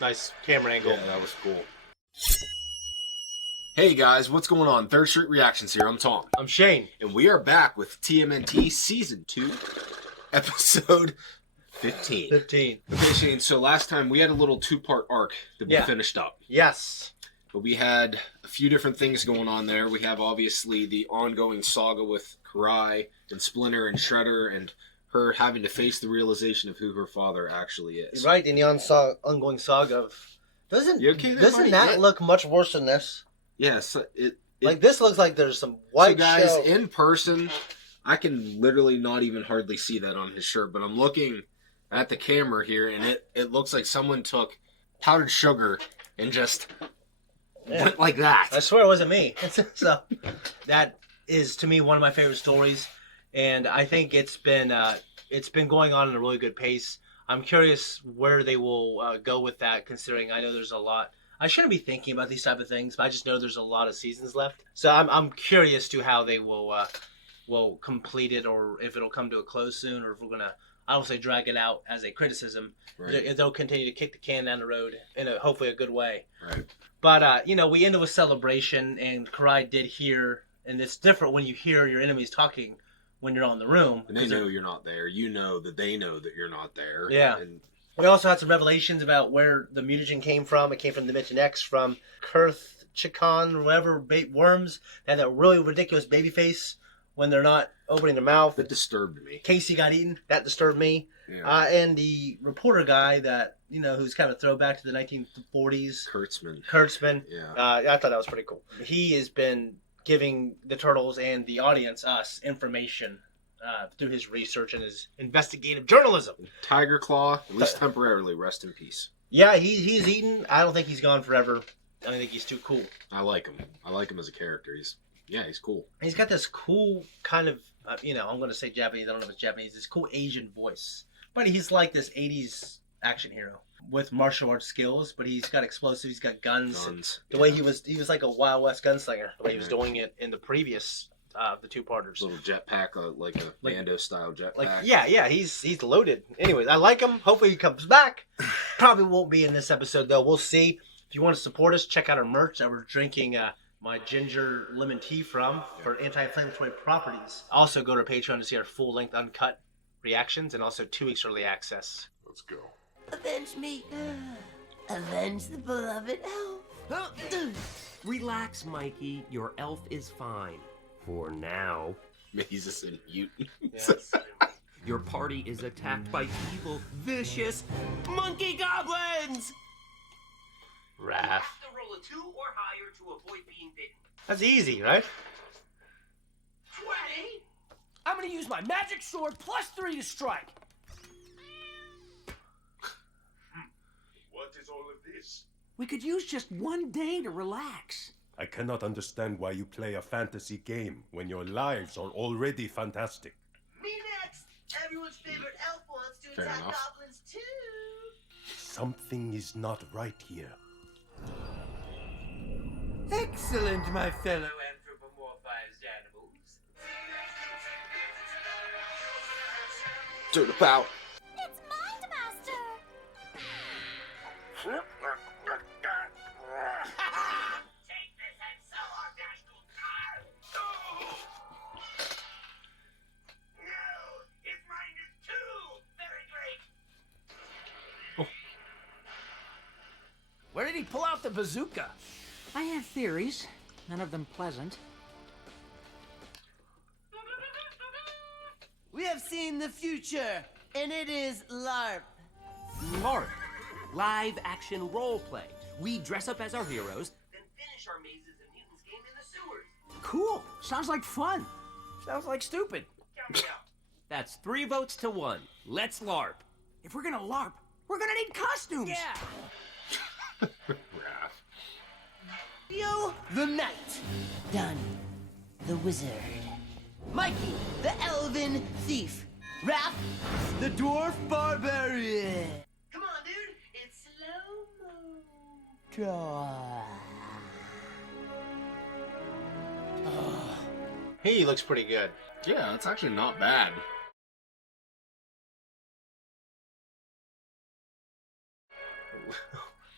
Nice camera angle. Yeah, that was cool. Hey guys, what's going on? Third Street Reactions here. I'm Tom. I'm Shane. And we are back with TMNT Season 2, Episode 15. 15. Okay, Shane, so last time we had a little two-part arc that we finished up. Yes. But we had a few different things going on there. We have, obviously, the ongoing saga with Karai and Splinter and Shredder and her having to face the realization of who her father actually is. Right, in the ongoing saga of... Doesn't that look much worse than this? Yes. Like, this looks like there's some white guys, in person, I can literally not even hardly see that on his shirt, but I'm looking at the camera here, and it looks like someone took powdered sugar and just went like that. I swear it wasn't me. So, that is, to me, one of my favorite stories, and I think it's been going on at a really good pace. I'm curious where they will go with that, considering I know there's a lot. I shouldn't be thinking about these type of things, but I just know there's a lot of seasons left. So I'm curious to how they will complete it, or if it'll come to a close soon, or if we're gonna, I don't say drag it out as a criticism. Right. They'll continue to kick the can down the road in hopefully a good way. Right. But we ended with celebration, and Karai did hear, and it's different when you hear your enemies talking when you're on the room. And they know you're not there. You know that they know that you're not there. Yeah. And we also had some revelations about where the mutagen came from. It came from Dimension X, from Kurth, Chicon, whatever, worms. They had that really ridiculous baby face when they're not opening their mouth. That disturbed me. Casey got eaten. That disturbed me. Yeah. And the reporter guy that, who's kind of a throwback to the 1940s. Kurtzman. Yeah. I thought that was pretty cool. He has been giving the Turtles and the audience, us, information through his research and his investigative journalism. Tiger Claw, at least temporarily, rest in peace. Yeah, he's eaten. I don't think he's gone forever. I don't think he's too cool. I like him. I like him as a character. He's cool. He's got this cool kind of, I'm going to say Japanese. I don't know if it's Japanese. This cool Asian voice. But he's like this 80s action hero with martial arts skills, but he's got explosives, he's got guns. The way he was like a Wild West gunslinger, the way he was doing it in the previous the two-parters. Little jetpack, like a Mando-style jetpack. Yeah, he's loaded. Anyways, I like him. Hopefully he comes back. Probably won't be in this episode, though. We'll see. If you want to support us, check out our merch that we're drinking my ginger lemon tea from for anti-inflammatory properties. Also, go to Patreon to see our full-length uncut reactions and also 2 weeks early access. Let's go. Avenge me. Avenge the beloved elf. Relax, Mikey. Your elf is fine. For now. He's just a mutant. Yes. Your party is attacked by evil, vicious monkey goblins! Raph. You have to roll a 2 or higher to avoid being bitten. That's easy, right? 20? I'm gonna use my magic sword +3 to strike. What is all of this? We could use just 1 day to relax. I cannot understand why you play a fantasy game when your lives are already fantastic. Me next. Everyone's favorite elf wants to Fair attack enough. goblins too. Something is not right here. Excellent, my fellow anthropomorphized animals. To the power. It's Mind Master. Take this and so our national card. No, his mind is too very great. Where did he pull out the bazooka? I have theories, none of them pleasant. We have seen the future, and it is LARP. LARP. Live action role play. We dress up as our heroes, then finish our Mazes and Mutants game in the sewers. Cool. Sounds like fun. Sounds like stupid. Count me out. That's 3 votes to 1. Let's LARP. If we're gonna LARP, we're gonna need costumes. Yeah. Theo the Knight. Done. The Wizard. Mikey, the Elven Thief. Raph, the Dwarf Barbarian. Come on, dude. It's slow-mo. He looks pretty good. Yeah, that's actually not bad.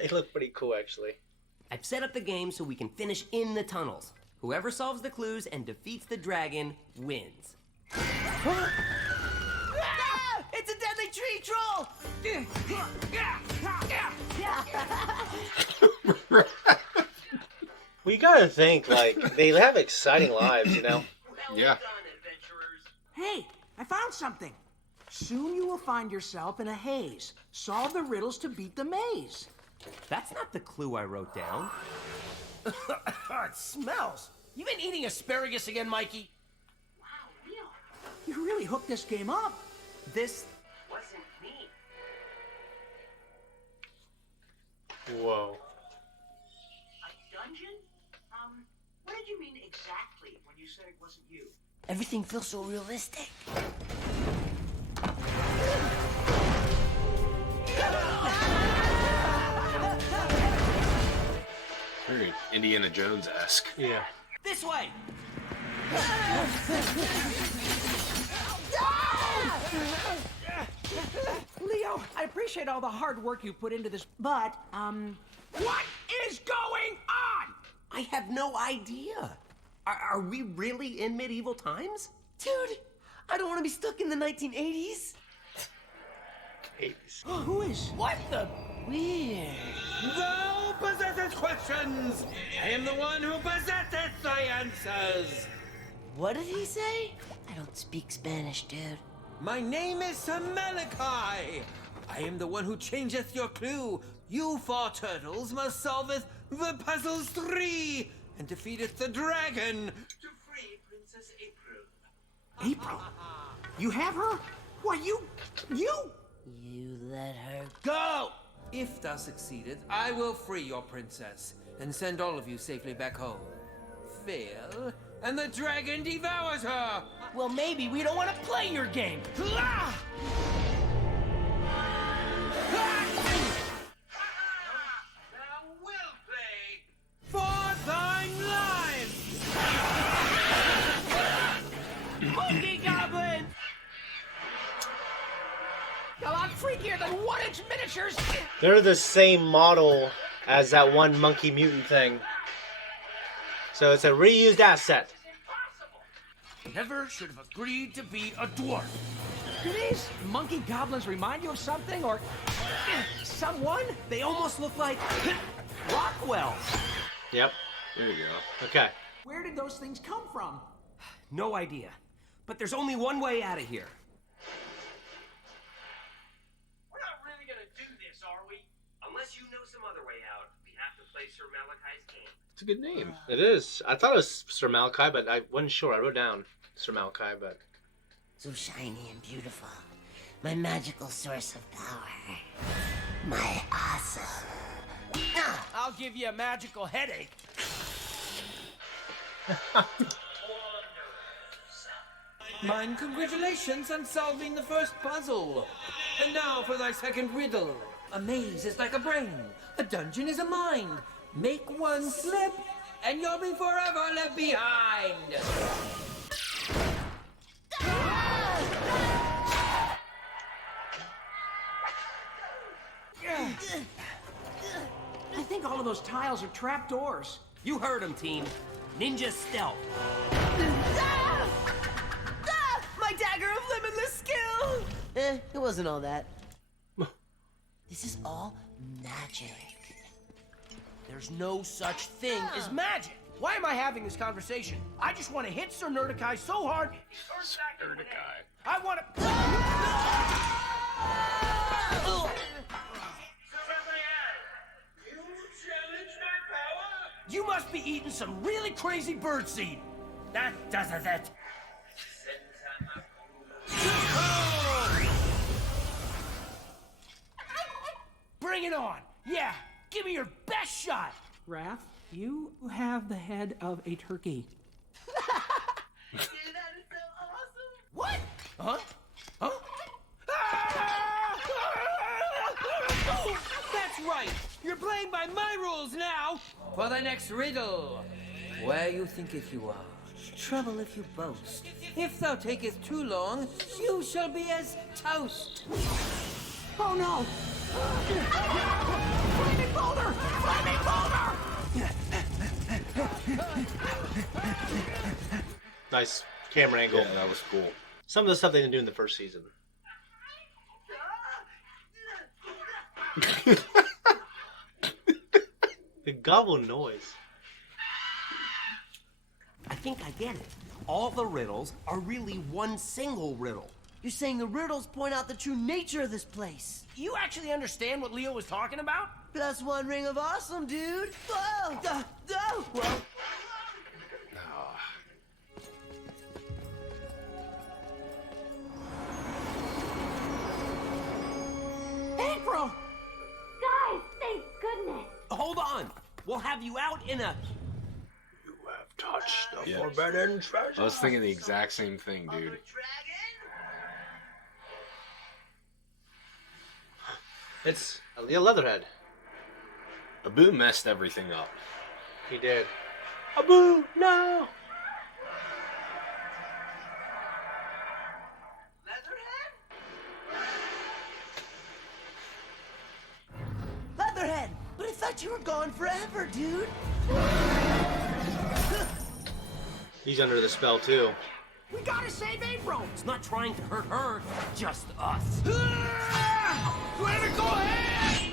They look pretty cool, actually. I've set up the game so we can finish in the tunnels. Whoever solves the clues and defeats the dragon wins. Ah! It's a deadly tree troll! We gotta think, like, they have exciting lives, you know? Yeah. Hey, I found something. Soon you will find yourself in a haze. Solve the riddles to beat the maze. That's not the clue I wrote down. It smells. You been eating asparagus again, Mikey? You really hooked this game up. This wasn't me. Whoa. A dungeon? What did you mean exactly when you said it wasn't you? Everything feels so realistic. Very Indiana Jones-esque. Yeah. This way! Leo, I appreciate all the hard work you put into this, but, What is going on? I have no idea. Are we really in medieval times? Dude, I don't want to be stuck in the 1980s. who is? What the? Weird. Thou possesseth questions! I am the one who possesseth thy answers! What did he say? I don't speak Spanish, dude. My name is Sir Malachi. I am the one who changeth your clue. You four turtles must solveth the puzzles 3 and defeateth the dragon to free Princess April. April? You have her? Why, you... You let her Go! If thou succeedeth, I will free your princess and send all of you safely back home. Fail, and the dragon devours her! Well, maybe we don't want to play your game. Ah! Thou will play for thine life! Monkey Goblin! A lot freakier than 1-inch miniatures. They're the same model as that one monkey mutant thing. So it's a reused asset. Never should have agreed to be a dwarf. Do these monkey goblins remind you of something or someone? They almost look like Rockwell. Yep. There you go. Okay. Where did those things come from? No idea. But there's only one way out of here. We're not really gonna do this, are we? Unless you know some other way out, we have to play Sir Malachi's game. It's a good name. It is. I thought it was Sir Malachi, but I wasn't sure. I wrote down Sir Malachi, but... So shiny and beautiful. My magical source of power. My awesome. Ah! I'll give you a magical headache. Mine congratulations on solving the first puzzle. And now for thy second riddle. A maze is like a brain. A dungeon is a mind. Make one slip, and you'll be forever left behind. I think all of those tiles are trapdoors. You heard him, team. Ninja stealth. Ah! Ah! My dagger of limitless skill! It wasn't all that. This is all magic. There's no such thing as magic. Why am I having this conversation? I just want to hit Sir Nerdikai so hard he turns back into an egg. I want to... You must be eating some really crazy birdseed. That does it. Bring it on. Yeah, give me your best shot. Raph, you have the head of a turkey. Dude, that is so awesome! What? Huh? Huh? That's right. You're playing by my rules now. For the next riddle. Where you thinketh you are, trouble if you boast. If thou taketh too long, you shall be as toast. Oh no! Flaming boulder! Flaming boulder! Nice camera angle. Yeah, that was cool. Some of the stuff they didn't do in the first season. The gobble noise. I think I get it. All the riddles are really one single riddle. You're saying the riddles point out the true nature of this place. You actually understand what Leo was talking about? Plus one ring of awesome, dude. Whoa! Whoa! April! Guys, thank goodness. Hold on. We'll have you out in a... You have touched the Yeah. forbidden treasure. I was thinking the exact same thing, dude. It's a Leatherhead. Abu messed everything up. He did. Abu, no! Leatherhead! But I thought you were gone forever, dude. He's under the spell, too. We gotta save April! It's not trying to hurt her, just us. Let her go ahead!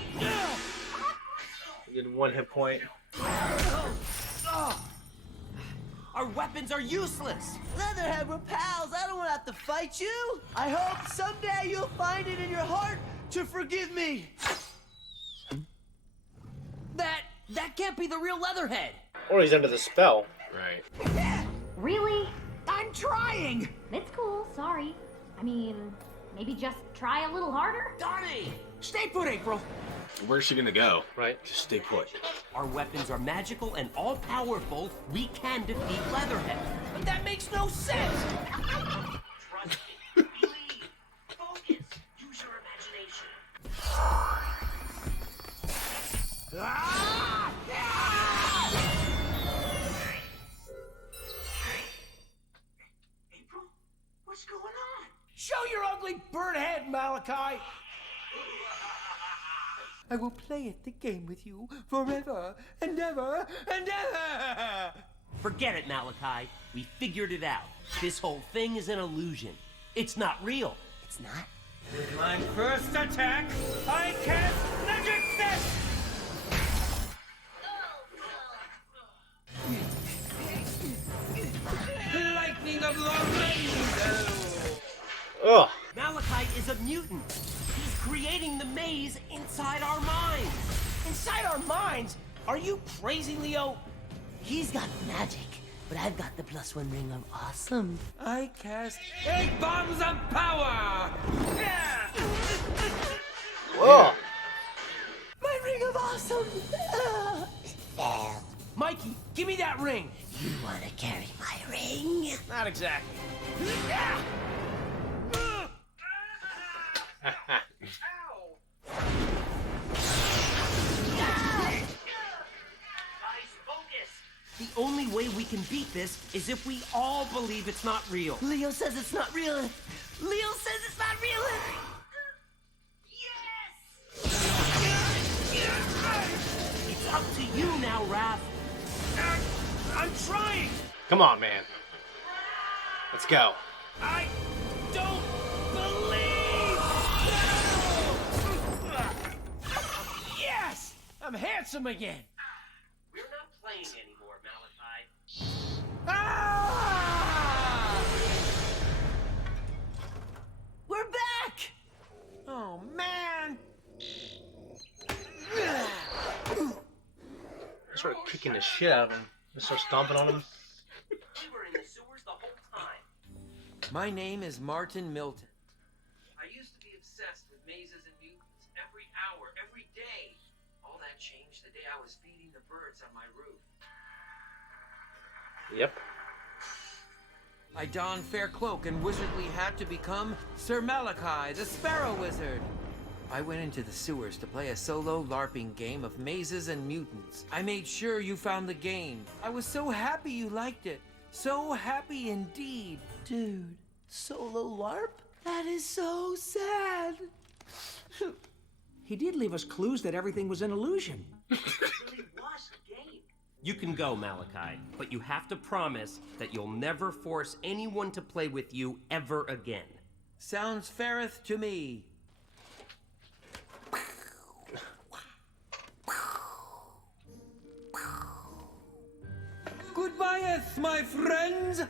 He did 1 hit point. Our weapons are useless. Leatherhead, we're pals. I don't want to have to fight you. I hope someday you'll find it in your heart to forgive me. That can't be the real Leatherhead. Or he's under the spell. Right. Really? I'm trying! It's cool, sorry. I mean, maybe just try a little harder? Donnie! Stay put, April. Where's she gonna go? Right. Just stay put. Our weapons are magical and all-powerful. We can defeat Leatherhead. But that makes no sense! Trust me. Believe. Focus. Use your imagination. April, what's going on? Show your ugly bird head, Malachi! I will play at the game with you forever and ever and ever! Forget it, Malachi. We figured it out. This whole thing is an illusion. It's not real. It's not. With my first attack, I cast Magic Fist! Lightning of Lorenzo! Ugh. Malachi is a mutant. He's creating the maze inside our minds. Inside our minds? Are you crazy, Leo? He's got magic, but I've got the +1 ring of awesome. I cast 8 bombs of power! Ugh. My ring of awesome. Fail. Mikey, give me that ring! You want to carry my ring? Not exactly. Guys, focus. The only way we can beat this is if we all believe it's not real. Leo says it's not real. Leo says it's not real. It's up to you now, Raph. I'm trying! Come on, man. Let's go. I don't believe! Yes! I'm handsome again! We're not playing anymore, Malachi. Ah! We're back. Oh, man! I started kicking the shit out of him. I start stomping on him. We were in the sewers the whole time. My name is Martin Milton. I used to be obsessed with mazes and mutants every hour, every day. All that changed the day I was feeding the birds on my roof. Yep. I donned fair cloak and wizardly hat to become Sir Malachi, the Sparrow Wizard. I went into the sewers to play a solo LARPing game of mazes and mutants. I made sure you found the game. I was so happy you liked it. So happy indeed. Dude, solo LARP? That is so sad. He did leave us clues that everything was an illusion. You can go, Malachi, but you have to promise that you'll never force anyone to play with you ever again. Sounds faireth to me. Goodbyeth, my friends.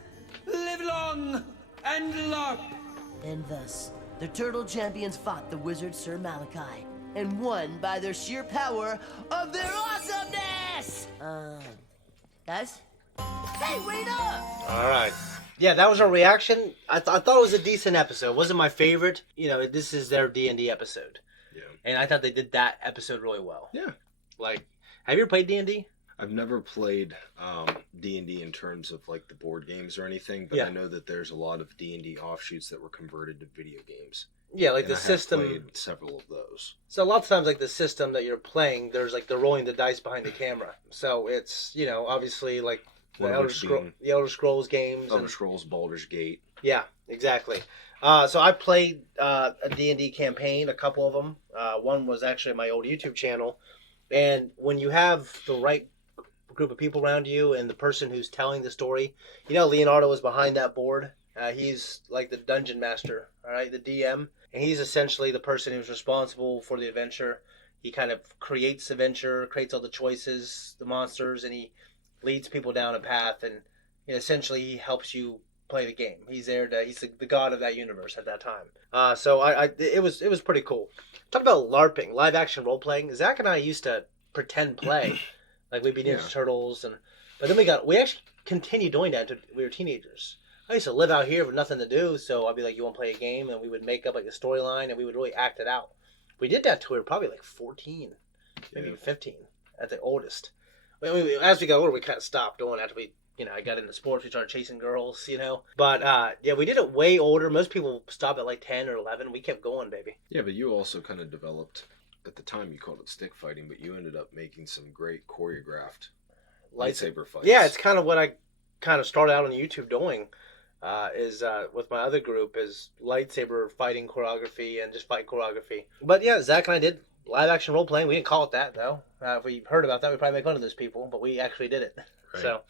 Live long and LARP. And thus, the Turtle Champions fought the wizard Sir Malachi and won by their sheer power of their awesomeness! Guys? Hey, wait up! All right. Yeah, that was our reaction. I thought it was a decent episode. It wasn't my favorite. You know, this is their D&D episode. Yeah. And I thought they did that episode really well. Yeah. Like, have you ever played D&D? I've never played D&D in terms of like the board games or anything, but Yeah. I know that there's a lot of D&D offshoots that were converted to video games. Yeah, like And the I have system. played several of those. So a lot of times, like the system that you're playing, there's like they're rolling the dice behind the camera. So it's, you know, obviously like the One of which being the Elder Scrolls games. Elder And, Scrolls, Baldur's Gate. yeah, exactly. So I played a D&D campaign, a couple of them. One was actually my old YouTube channel. And when you have the right group of people around you and the person who's telling the story, you know, Leonardo was behind that board. He's like the dungeon master, all right, the DM. And he's essentially the person who's responsible for the adventure. He kind of creates the adventure, creates all the choices, the monsters, and he leads people down a path. And you know, essentially, he helps you play the game. He's there to, he's the god of that universe at that time. So it was pretty cool. Talk about LARPing, live action role playing. Zach and I used to pretend play, like we'd be Ninja Turtles, but then we actually continued doing that until we were teenagers. I used to live out here with nothing to do, so I'd be like, you want to play a game? And we would make up like a storyline, and we would really act it out. We did that till we were probably like 14, maybe even 15 at the oldest. As we got older, we kind of stopped doing after we, you know, I got into sports, we started chasing girls, you know. But, yeah, we did it way older. Most people stop at like 10 or 11. We kept going, baby. Yeah, but you also kind of developed, at the time you called it stick fighting, but you ended up making some great choreographed lightsaber fights. Yeah, it's kind of what I kind of started out on YouTube doing. With my other group is lightsaber fighting choreography and just fight choreography. But yeah, Zach and I did live action role playing. We didn't call it that though. If we heard about that, we'd probably make fun of those people, but we actually did it. Right. So,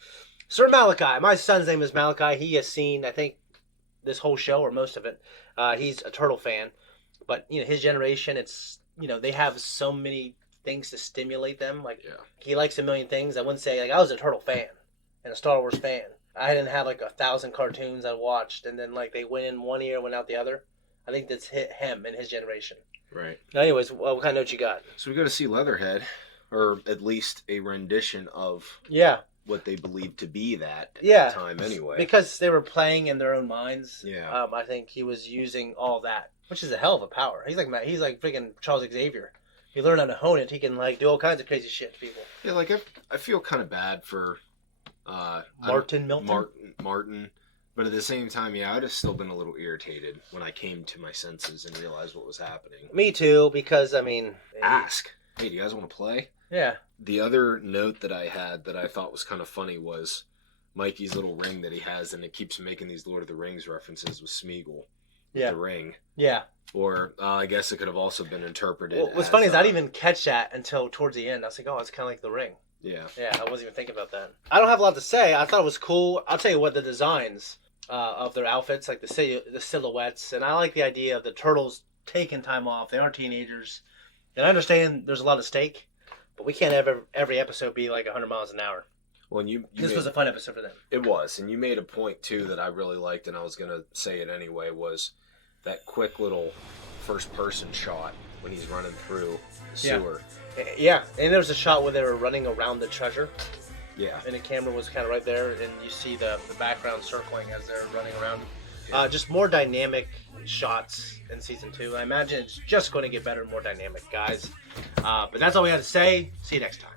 Sir Malachi, my son's name is Malachi. He has seen, I think, this whole show or most of it. He's a turtle fan, but you know his generation. It's, you know, they have so many things to stimulate them. Like he likes a million things. I wouldn't say like I was a turtle fan and a Star Wars fan. I didn't have like 1,000 cartoons I watched, and then like they went in one ear, went out the other. I think that's hit him and his generation. Right. Anyways, what kind of note you got? So we got to see Leatherhead, or at least a rendition of what they believed to be that at the time anyway. Because they were playing in their own minds. Yeah. I think he was using all that, which is a hell of a power. He's like freaking Charles Xavier. He learned how to hone it. He can like do all kinds of crazy shit to people. Yeah, like I feel kind of bad for Martin Milton? Martin. But at the same time, yeah, I'd have still been a little irritated when I came to my senses and realized what was happening. Me too, because, I mean... Ask. Hey, do you guys want to play? Yeah. The other note that I had that I thought was kind of funny was Mikey's little ring that he has, and it keeps making these Lord of the Rings references with Smeagol. Yeah. The ring. Yeah. Or I guess it could have also been interpreted Well, what's funny is I didn't even catch that until towards the end. I was like, oh, it's kind of like the ring. Yeah. Yeah, I wasn't even thinking about that. I don't have a lot to say. I thought it was cool. I'll tell you what, the designs of their outfits, like the silhouettes, and I like the idea of the turtles taking time off. They are teenagers. And I understand there's a lot at stake, but we can't have every episode be like 100 miles an hour. Well, and this was a fun episode for them. It was, and you made a point, too, that I really liked, and I was going to say it anyway, was that quick little first-person shot when he's running through the sewer. Yeah, and there was a shot where they were running around the treasure. Yeah. And the camera was kind of right there, and you see the background circling as they're running around. Just more dynamic shots in Season 2. I imagine it's just going to get better and more dynamic, guys. But that's all we had to say. See you next time.